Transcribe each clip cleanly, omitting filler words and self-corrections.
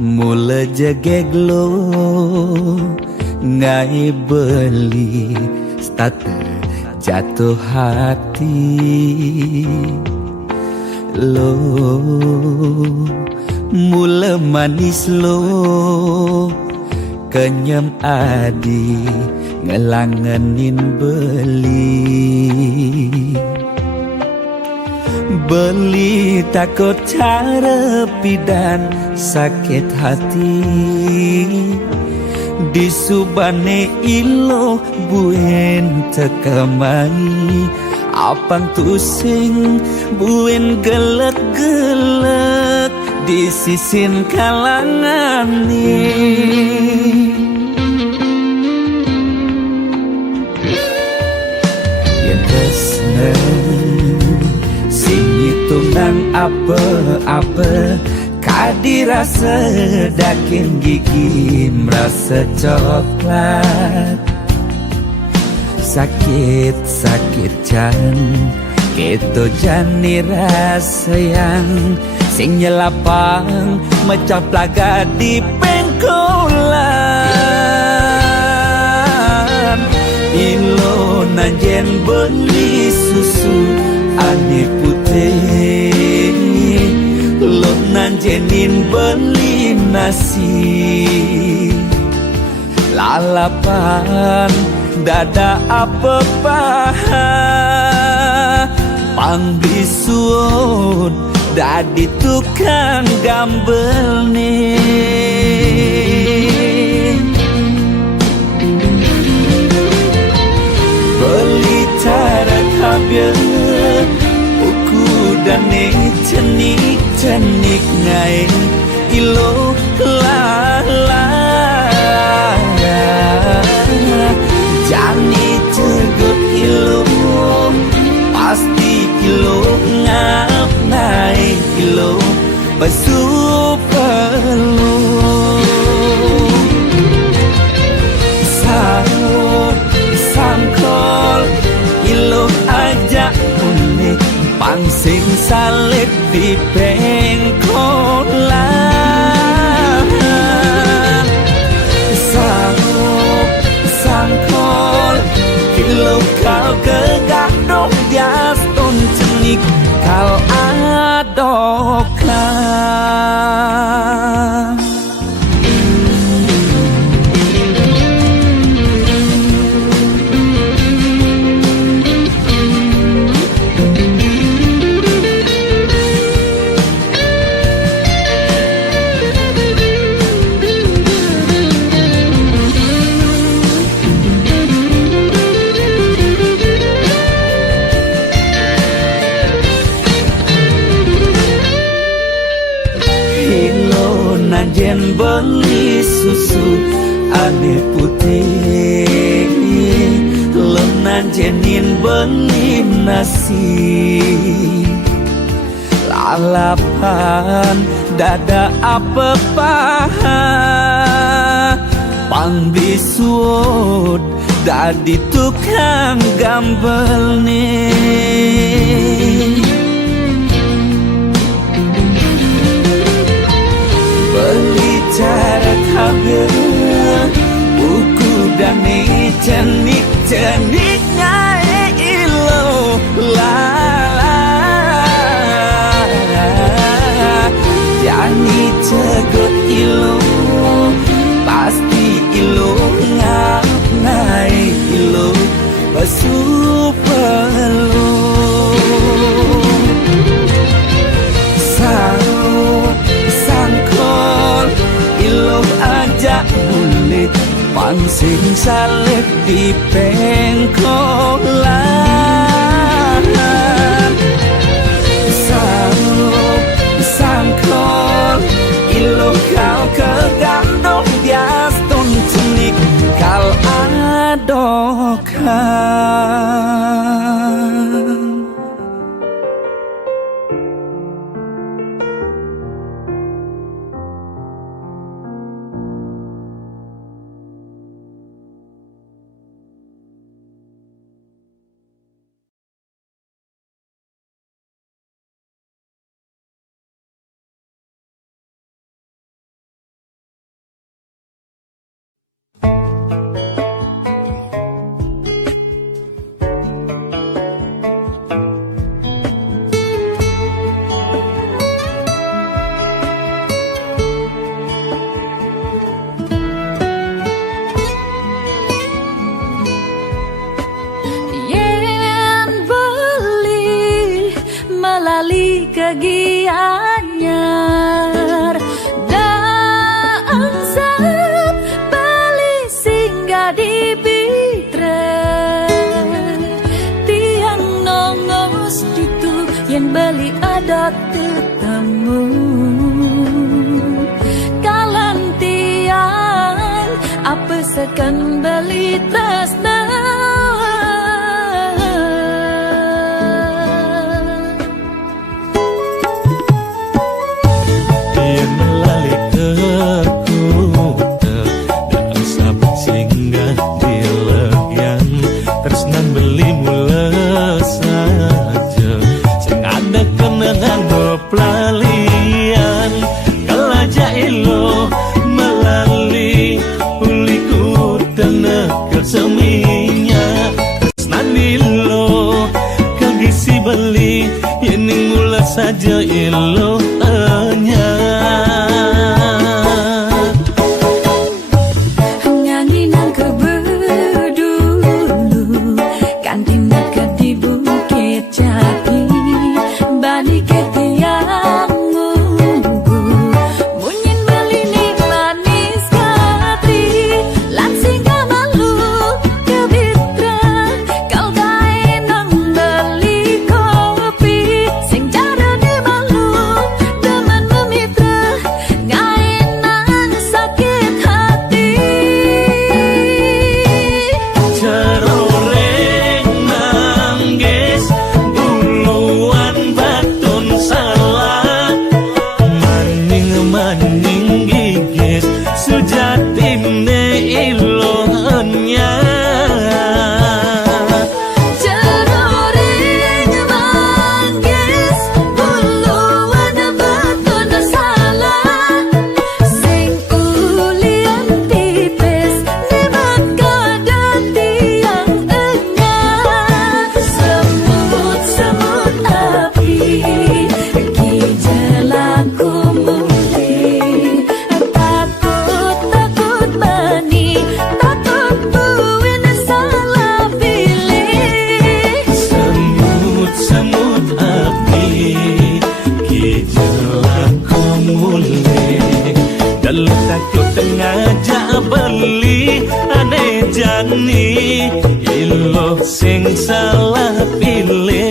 Mula jegeglo ngai beli starter jatuh hati lo mula manis lo kenyam adi ngelangenin beli takut cara pidan sakit hati disubane ilo buen tekamai apang tusing buen gelek-gelek di sisin kalangan yang tresna sing hitungan apa-apa kadirasa dakin gigi merasa coklat sakit jan keto jani rasa yang sing nyelapang mecah plaga di pengkolan ilo nanjen beli susu ane putih lo nanjenin beli nasi lalapan dada apa paha pangbisuun dadi tukang gambel nih beli cara kabel uku dan cenik ngai ilo lala jani cegot ilo pasti ilo ngap naik ilo basu perlu sangkol ilo ajak unik pangsing salib di pengkolan sangkol kilo kau kegadok dias ton cenik kal adokan nanjen beli susu ane putih lo nanjenin beli nasi lalapan dada apa paha pangbisuut dadi tukang gambel nih cara kabel buku dan cenik-ceniknya ilo lala jani cegot ilo pasti ilo ngap naik ilo basu perlu ilo ajak bulit pangsing salib di pengkolan sangkol ilo kau kegandok dias ton cenik kal adokan pergi anyar dan sep beli singgah di Bitra tiang nongos ditu yang beli ada tetamu kalan tiang apa sekan beli tresna pelalian kalaja ilo melali uliku tenekel seminya tresnanilo kagisi beli yening mula saja ilo anya nganginang keberdulu kan tindak ke di Bukit Jati balik ke beli aneh jani ilo sing salah pilih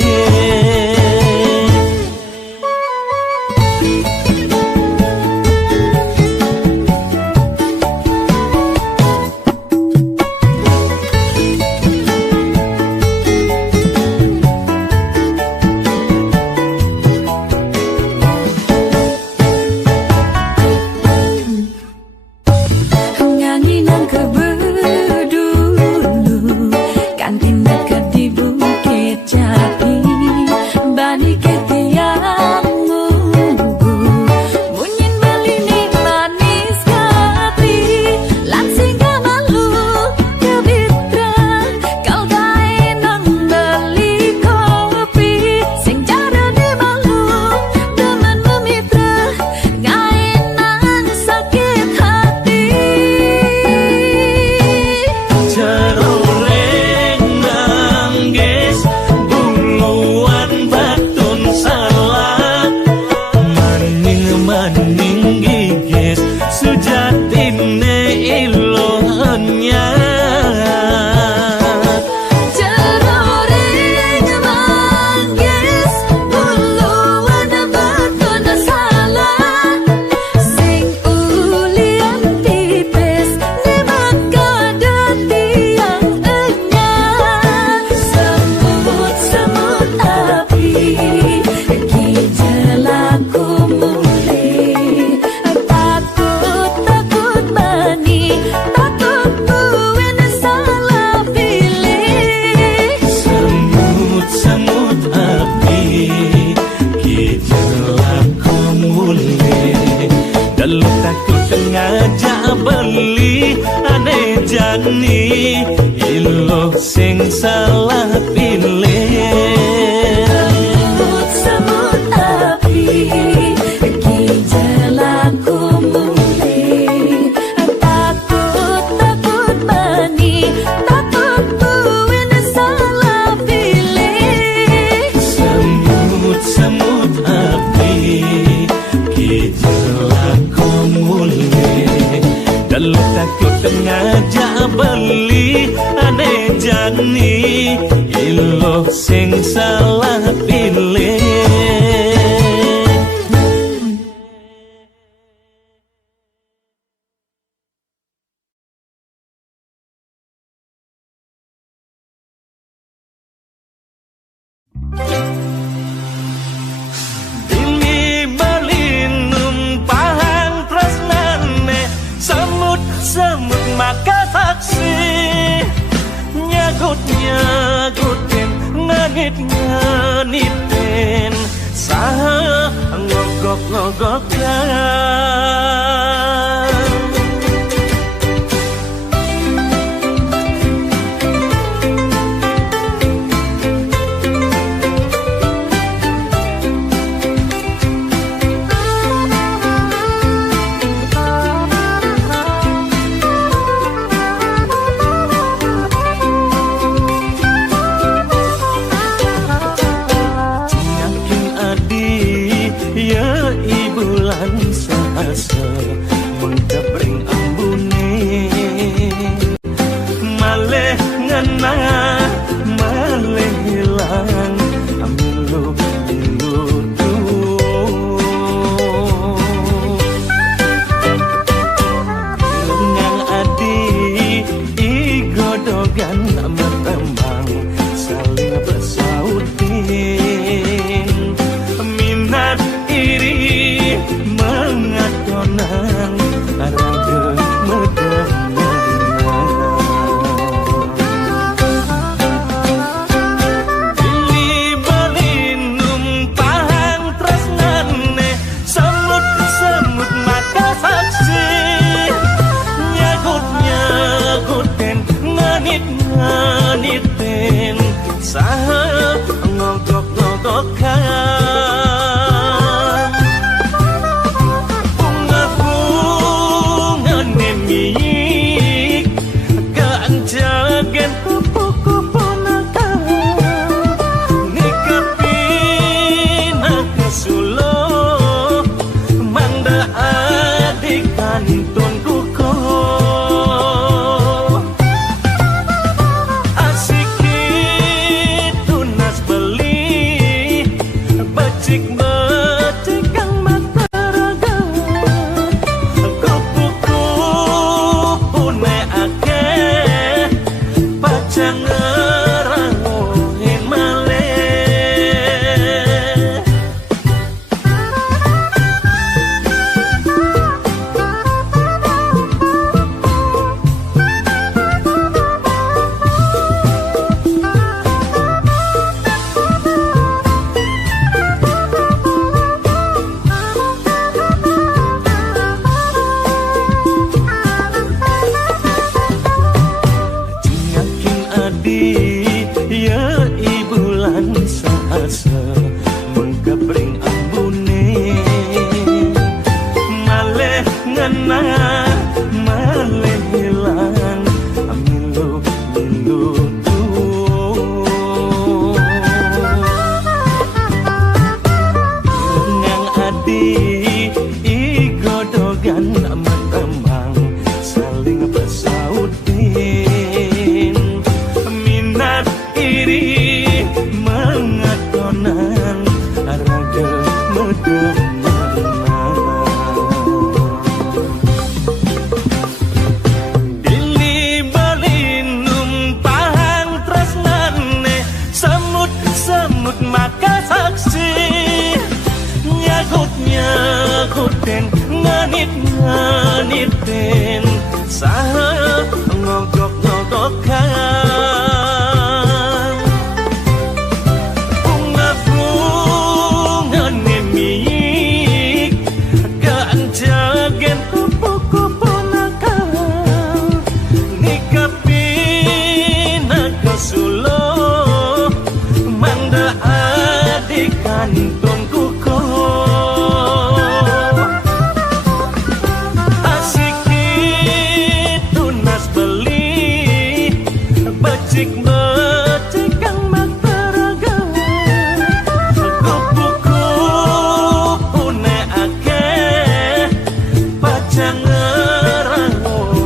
jani ilo sing salah pilih semut api gejalaku mulai takut mani takut buin salah pilih semut api kalau takut ngajak beli ane jani ilo sing salah pilih. Semut maka saksi nyagut-nyagutin nganit-nganitin saha ngogok-ngogokan. Mengkabring ambune maleh ngena maleh hilang milu-milu ngang adi igodogan matembang saling bersautin minat iri mengadonan raga medang Dili balinum pahang tresnane semut-semut maka saksi nyagut-nyagutin nganit-nganitin saha ngogok-ngogokan. Mengkabring ambune maleh ngena maleh hilang milu-milu ngang adi igodogan matembang saling bersautin minat iri mengadonan raga medang Dili balinum pahang tresnane semut-semut maka saksi nyagut-nyagutin nganit-nganitin saha ngogok-ngogokan. Kantun kuko asiki tunas beli becik-becik kang mataraga kupu-kupu ne ake pacang ngerango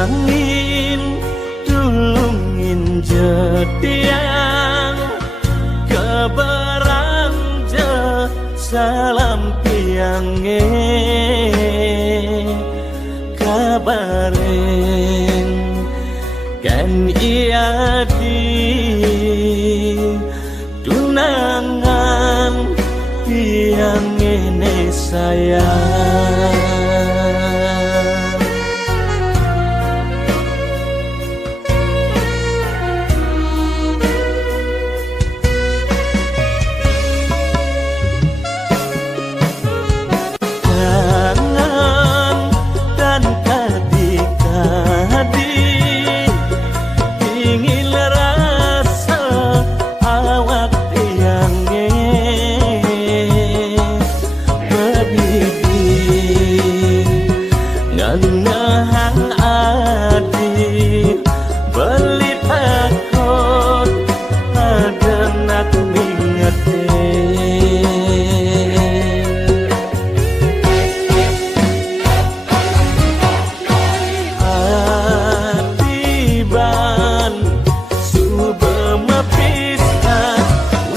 Angin tulungin jediang keberang je salam piange kabarin kan ia di tunangan piange ne sayang. Ngehang adi beli takut ada nak mingetin adiban subuh mepisah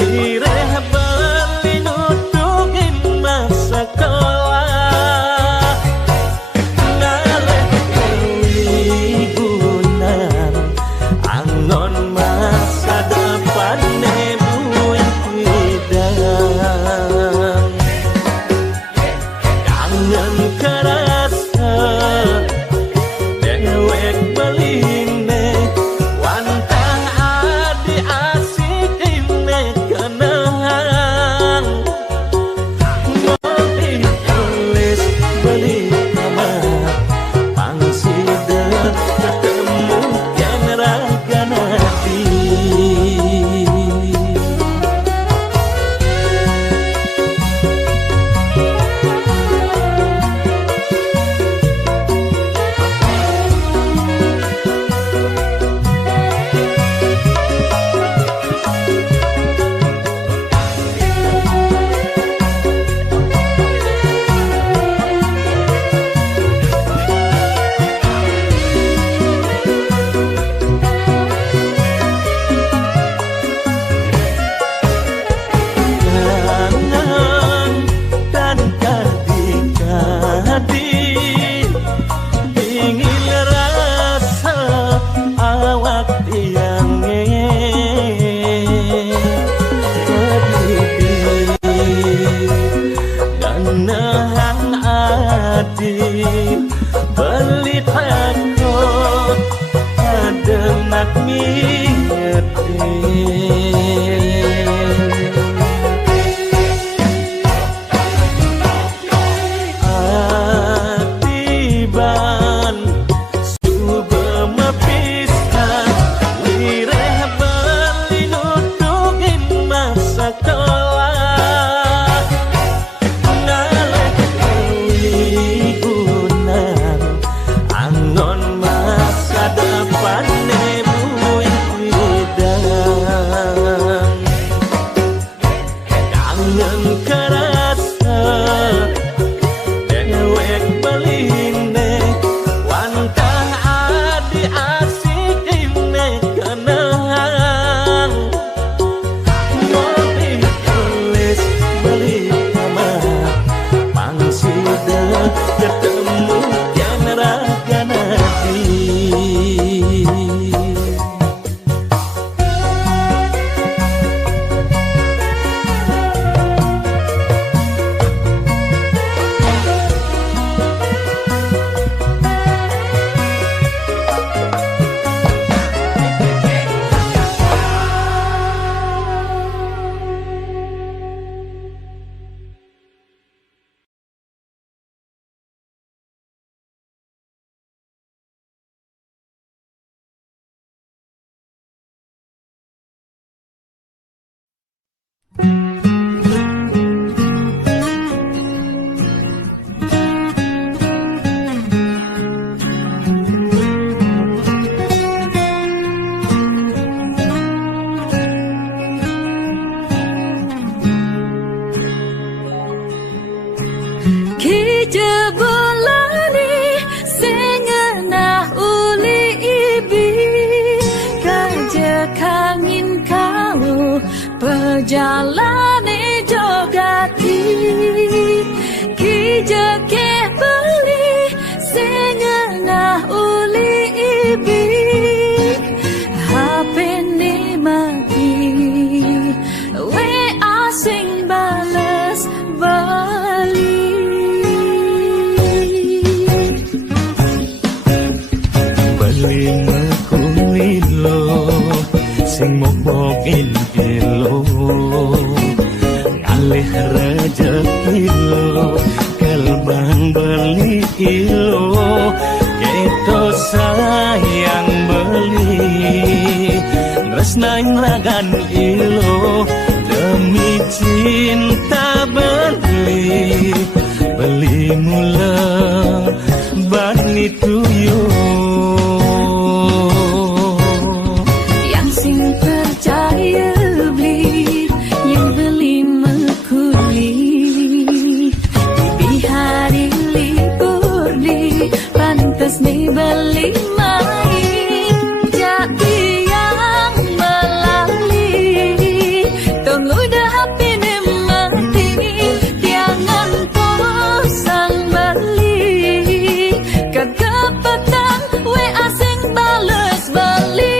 wireh beli nutugin masa beli takut ada nak mingetin adiban subuh mepisah wireh beli nutugin masa jebulani sengena uli ibi kajekangin kau perjalani jogati kijeke beli sengena uli ibi HP ni mati we asing balas balik lima kumilo sing mokbokin kilo ngalih rezeki lo kalbang beli kilo keto sayang beli tresnain ragan ilo demi cinta beli mula bani tuyul ni beli main jadi yang melalui tunggu dah HP ni mati tiangan posang beli kagak petang we asing bales beli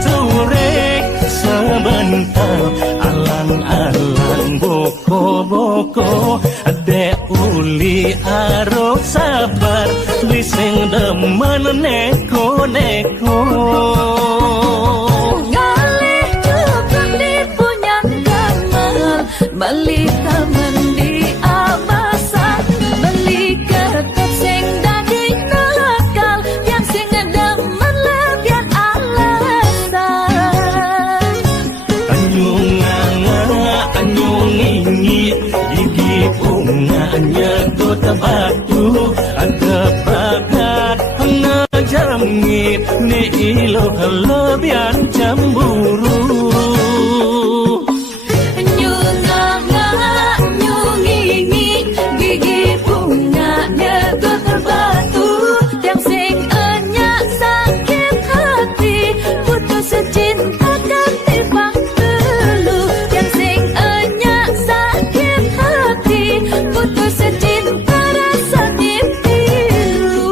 curek sebentar alang-alang boko-boko adek uli aro sabar bising demen neko-neko ngalih juga di punya kamar beli taman di abasan beli kertas sing daging nakal yang sing demen lebihan alasan anyung ingit gigi bunganya kota batu ada bakat ngajamit ni ilo kelebihan cemburu nyungi gigi bunganya kota batu yang sing enyak sakit hati putus cinta ganti dulu yang sing enyak sakit hati putus cinta rasa pilu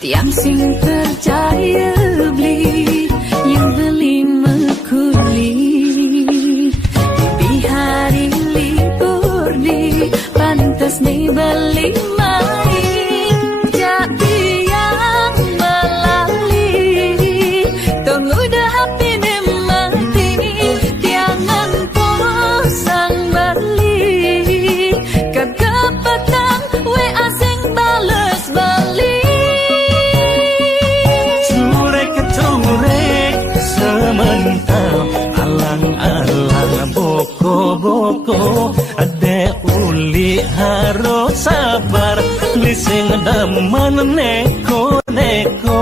tiang sing percaya beli yang beli mekuli di hari libur di pantas nih beli main jadi yang melalui tunggu dah HP ni mati tiangan posang beli kagak petang we asing bales beli sementara alang-alang boko-boko adek uli harus sabar lising demen neko-neko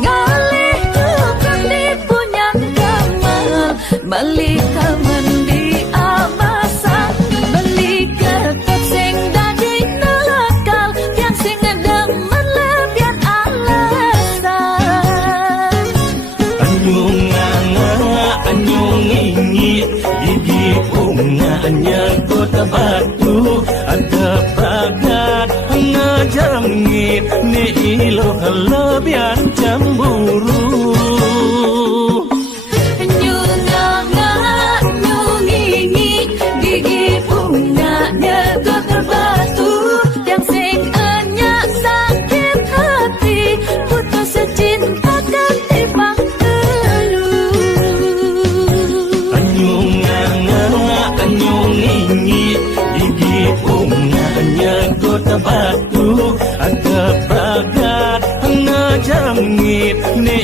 ngalih juga di punya kamar beli taman di abasan beli kertas sing daging nakal yang sing demen lebihan alasan anyung ingit gigi bunganya kota batu ada bakat ngajamit ni ilo kelebihan cemburu nyungi gigi bunganya kota batu yang sing enyak sakit hati putus cinta ganti dulu anyung ingit gigi bunganya kota batu ada bakat ngajamit ni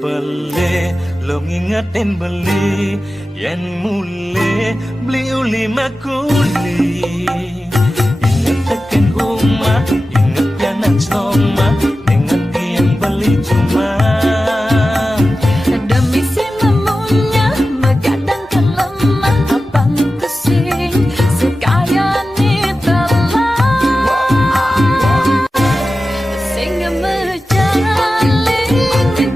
Beli lo ngingetin beli yen mule beli uli makuli inget tekan rumah inget pianan soma dengan yang beli cuma Demi si memunya megadangkan lemah abang pusing sekaya ni telah sing menjalin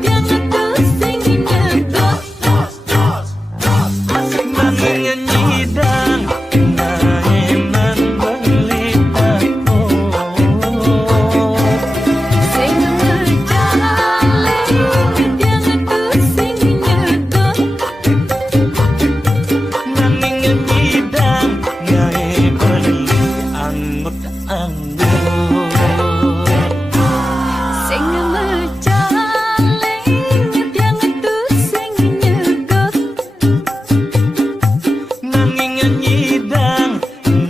dia ngetusing nyegot Nanging nyidang Nainan beli tako sing menjalin dia ngetusing nyegot Nanging nyidang Ngai beli anggut-anggut sing menjalin dia ngetusing nyegot Nanging nyidang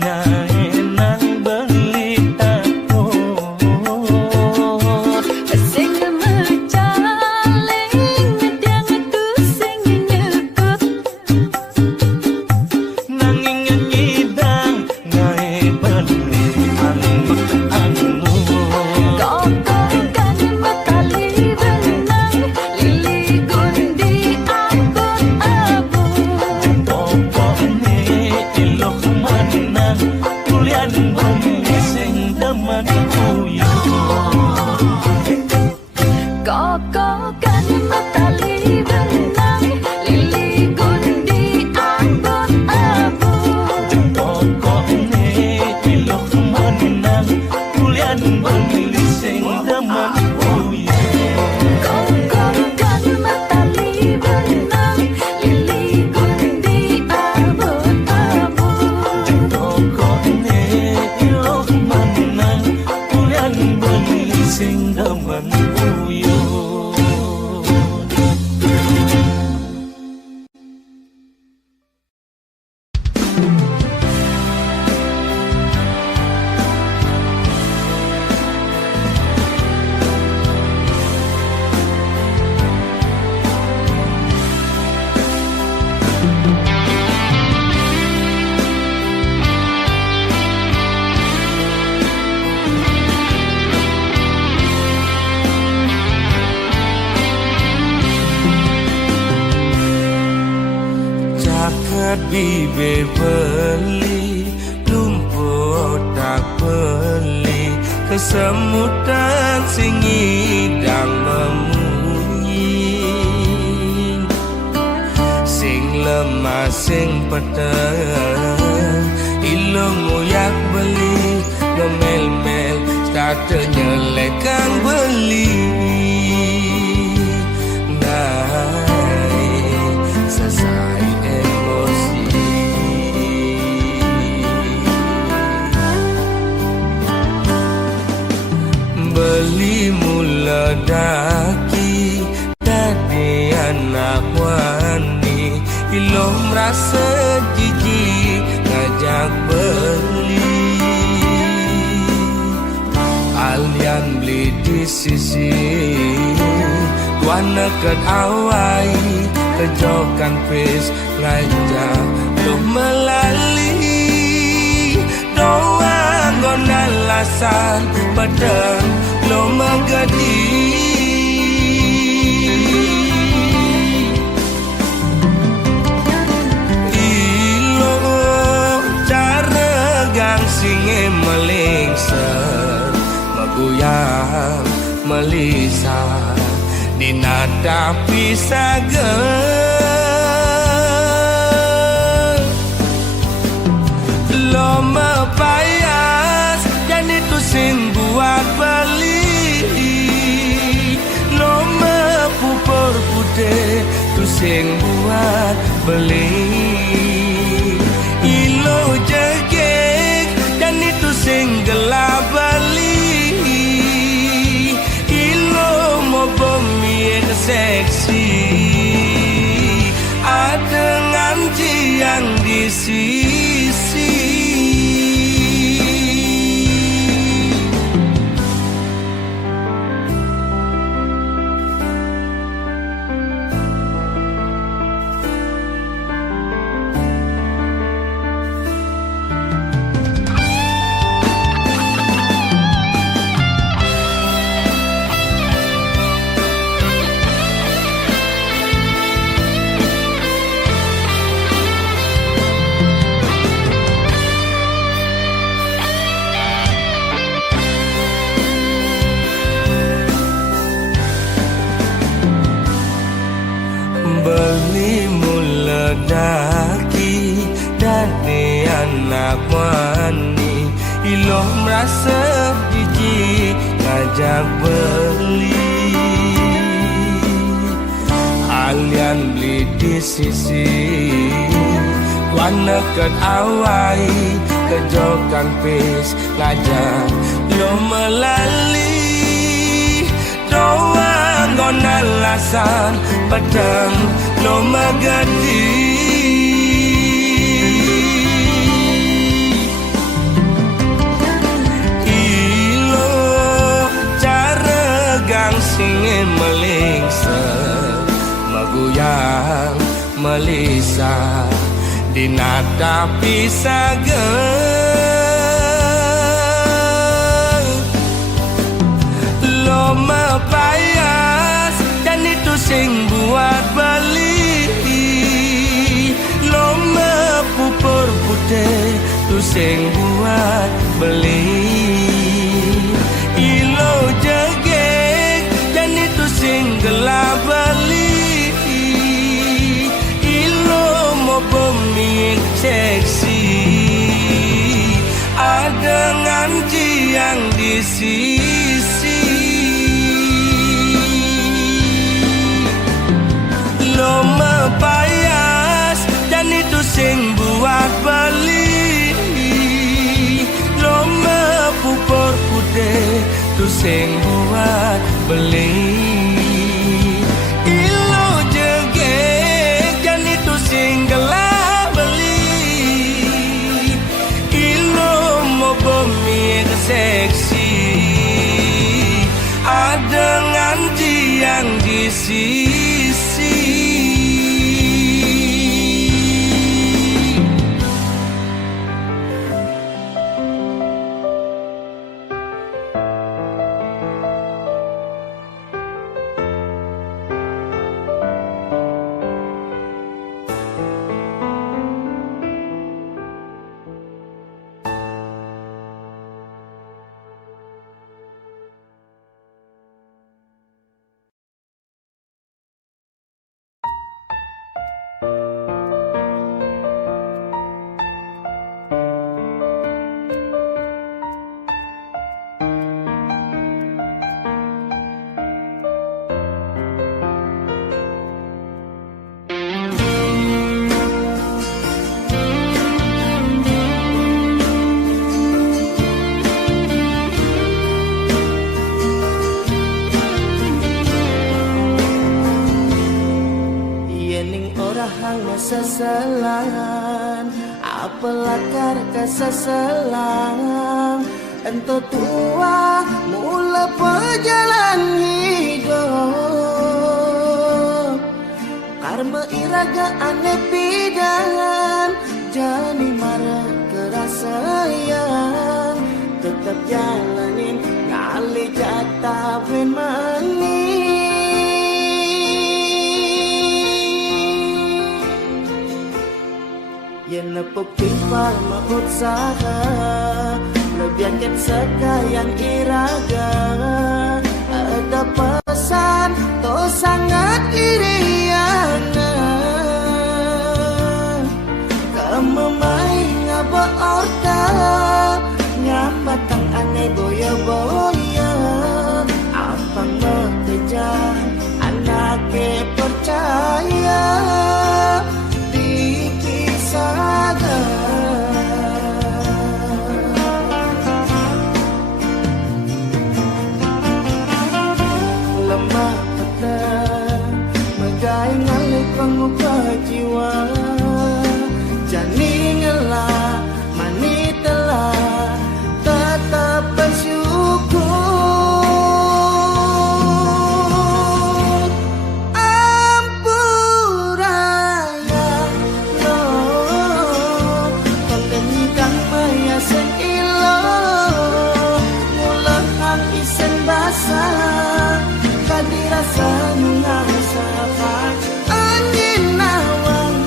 Nainan beli tako sing menjalin dia ngetusing nyegot Nanging nyidang Ngai beli anggut-anggut Kokokkan matali benang lili gundi abot-abot Pokoknya ilok manang Kulian bumi sing daman uyuh Kokokkan matali benang lili gundi abot-abot Pokoknya ilok manang Kulian bumi sing daman uyuh Kokokkan matali benang lili gundi abot-abot Pokoknya ilok manang Kulian bumi sing daman uyuh Caket bibe beli Lumpur tak beli Kesemutan sing ngidang memunyi Sing lemah sing peteng Ilung nguyak beli Ngemel-mel Kata nyelekan beli Naik selesai emosi Beli mula daki Tadi anak wani Ilom rasa jijik Ngajak beli Alian beli di sisi Tuan neket awai Kejokan pes Ngajak lu melali Doang gonan lasan Pedang lu menggadi Ilo cara gang singe melingser Meguyang melisa Dinada pisager Lo mepayas Dan itu sing buat beli Lo mepupur putih Tu sing buat beli Ilo jegek Dan itu sing gelap beli Ilo mau bumi seksi Ada nganci yang di sisi mula daki dari anak wani iloh merasa jijik ngajak beli alian beli di sisi wana ket awai kejokan pis ngajak lo melali doa ngona lasan pedang lo magadi singe melingsa maguyang melisa dinata pisageng lo mepayas dan itu sing buat beli lo mepupur putih tu sing buat beli ilo jege sing gelap beli ilo mau pemik seksi ada nganci yang di sisi lo mepayas dan itu sing buat beli lo mepupur putih tu sing buat beli seksi ada nganti yang di sisi seselang apelakar keseselang ento tua mula perjalanan hidup karma iraga aneh pidan jani marah kerasa yang tetap jalanin ngali jatah ben manis yang nepuk timpal maut saha lebihan sekalian iraga ada pesan to sangat iriana kamu main ngaba orta nyambatang aneh boya-boya apa ngekejar anaknya percaya lemah petang megai ngalih pengupa jiwa jani ngelah mani telah tetap bersyukur ampuraya lo kentengkang maya sen ilo mulahang isen basah kadirasa nungasa angin nawang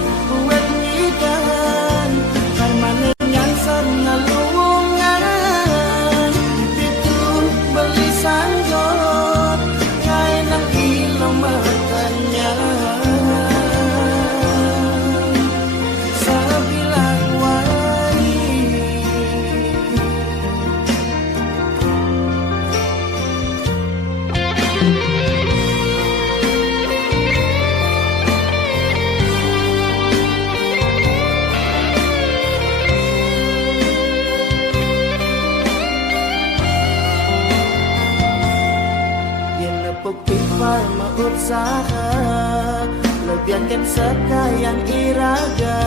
usaha lebihakan sekalian iraga.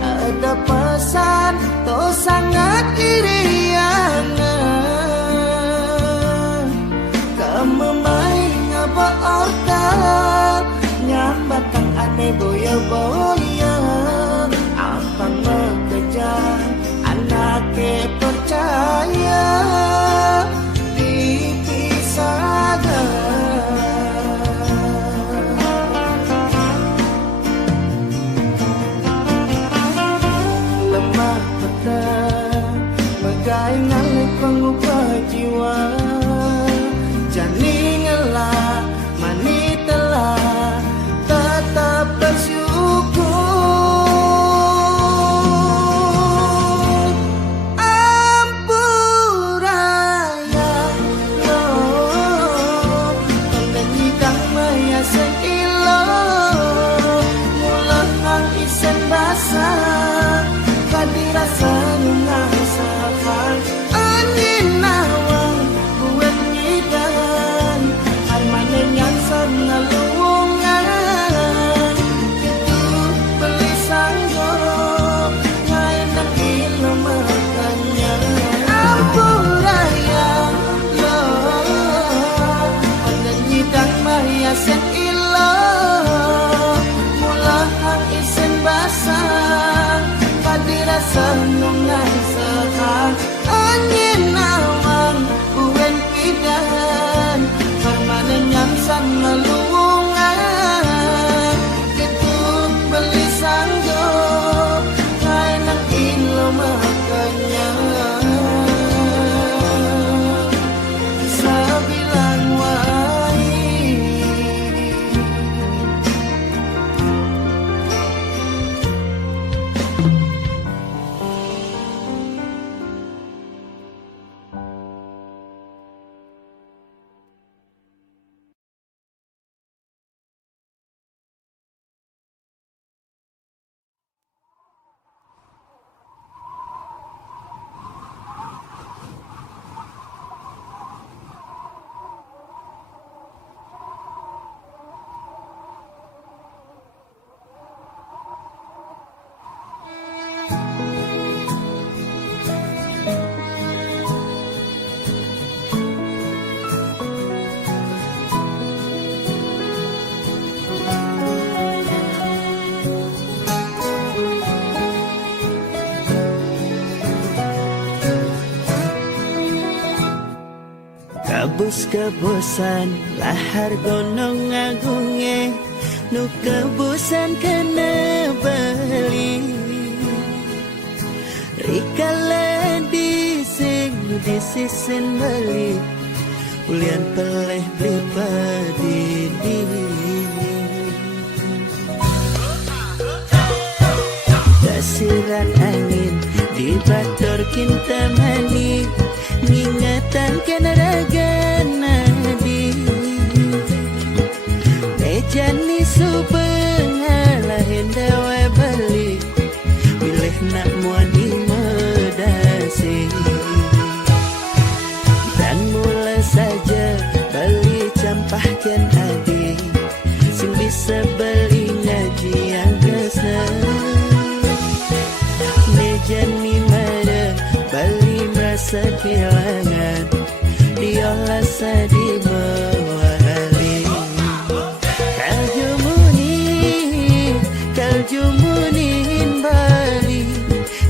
Ada pesan to sangat iriana kamu main ngapa orta nyambatang aneh boya-boya apa mengejar anaknya percaya ngalih pengubah jiwa jani ngelah mani telah tetap bersyukur ampuraya lo kendali kang maya sing ilo mulahang isen basah kadirasa nungasakan angin nawang buat nyidan armane nyansan nalungan itu beli sanggo ngainak ilo makanya ampurayang lo ada nyidang maya sen ilo mulahang isen basah kadirasa nungasakan angin nawang buwen pidan permanen nyamsan melungan ketut beli sanggo kainak ilo makanya sabilan wai Kabus-kabusan lahar gonong agunge nu kebusan kena bali rikala dising disisin bali ulian peleh beli padidi dasiran angin di bator kinta mani ingatan kena raga nadi mejani subeng alahin dewa balik pilih nak muani medasi dan mula saja beli campahkan adi sing bisa beli ngaji yang kesna mejani mada bali merasa kehilangan diolah sedih mewali kaljumunin bali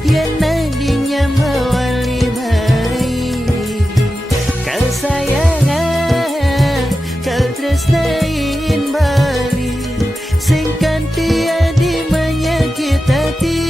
yang nadinya mewali baik kal sayangan kal tresnain bali singkan tiadi menyakit hati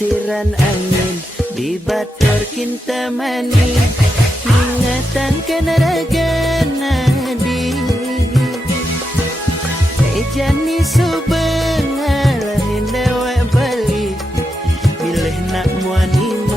Siran angin di bator kinta mani ingatan kena raga nadi mejani subeng alahin dewa balik pilih nak muani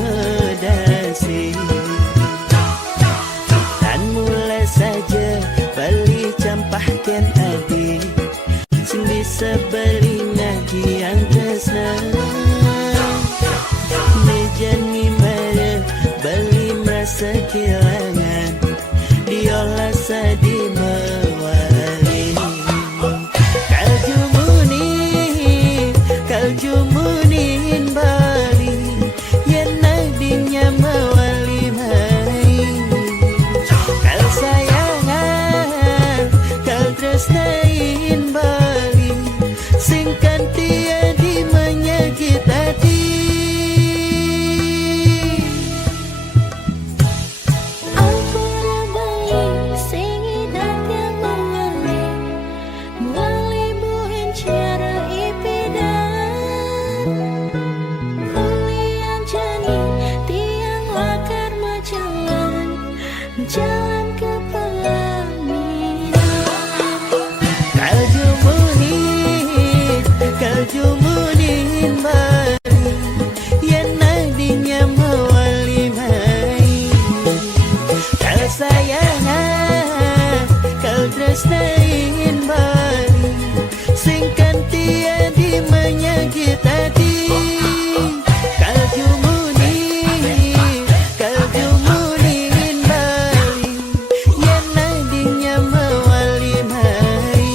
menyakit hati. Kalju munin Bali, yang nadinya mewali mari.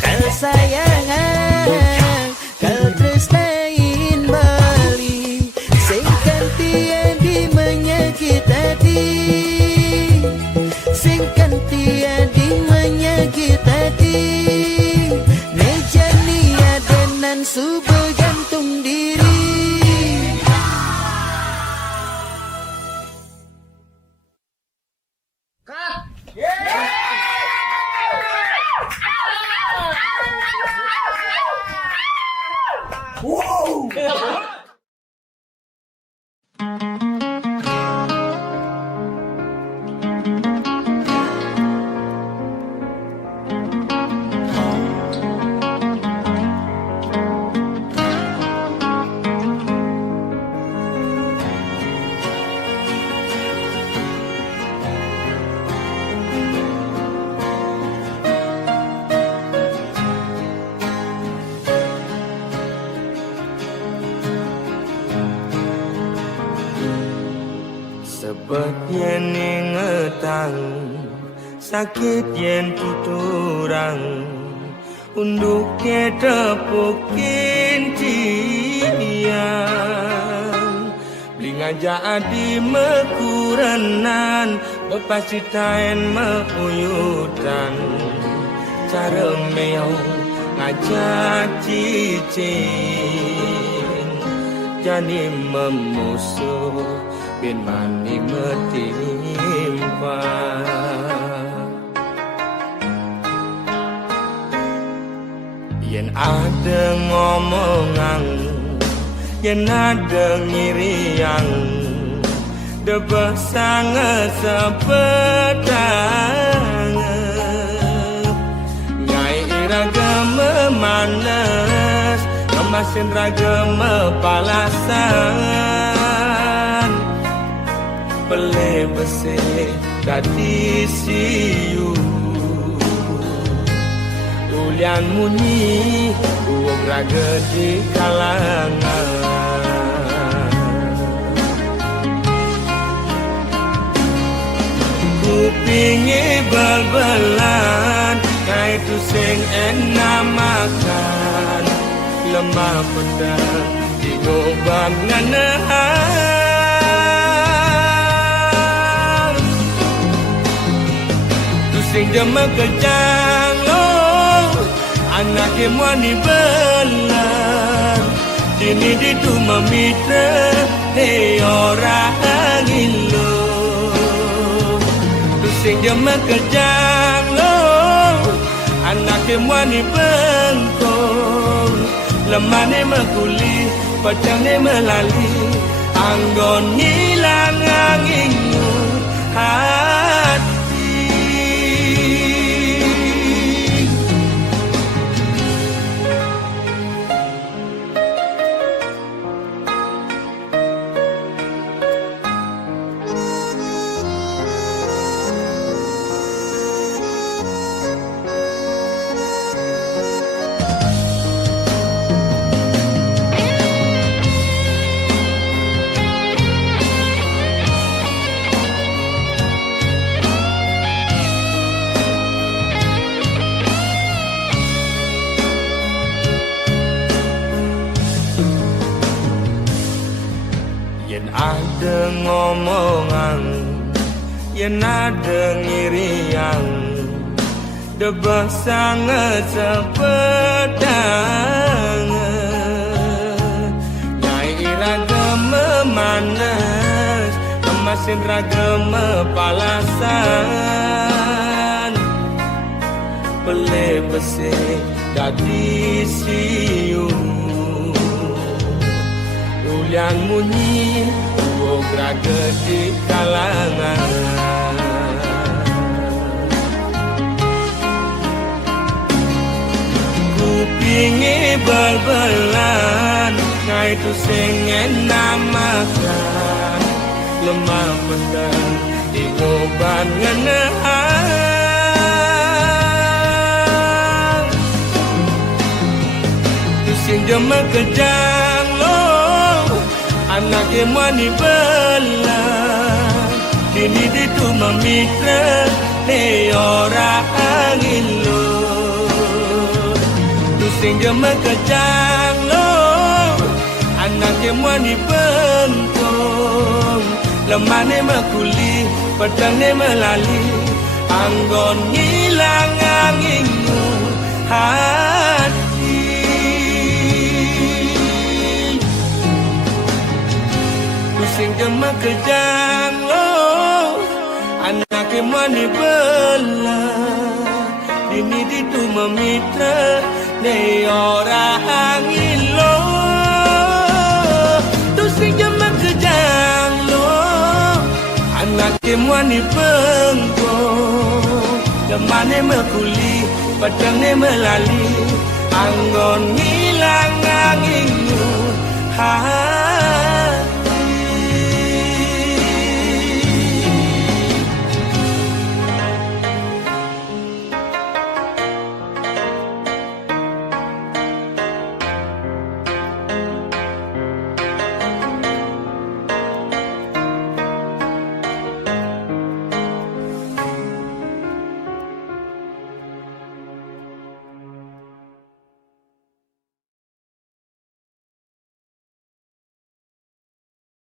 Kal sayangan, kal tresnain Bali, sing kantiadi menyakit hati. Sing kantiadi menyakit hati. Nejani adenan su bergantung diri. Sebab yen ingetang sakit yen tuturang unduk ke tepukin tiang blingaja adi mekuranan bepasitain meuyutan cara meong ngajak cicing jadi memusuh bin mani metimpa. Yen ada ngomongan, yen ada ngiriang, debah sangat sepedang. Nyai iraga memanas, ngemasin raga mepalasan. Pele bese dadi siu ulian munyi uog raga di kalangan. Kupingi bal-balan kai tu sing enak makan lemah pedang di gobang nganahan. Sing jema kejang lo anak kemwani belan dini ditu memitra he orang ilo sing jema kejang lo anak kemwani bengkong lemane mekuli padane melali anggon hilang anginmu hati. Ada ngomongan, yen ada ngiriang, debah sangat sepedang. Nyai iraga memanas, kemasin raga mepalasan. Pele bese dadi siu ulian munyi uog raga di kalangan. Kupingi bal-balan ngai tu sing enak makan lemah pedang di goban nganahan. jema kejang lo anak emani bela dini ditu memitra ne ora angin lo tu sing jema kejang lo anak emani bentong lemane makuli pedang ne melali anggon ngilang anginmu hati pusing jema kejang lo anak mani bela dini ditu memitra ne ora angin lo pusing jema kejang lo anak mani bengkong lemane makuli pedang ne melali anggon ngilang anginmu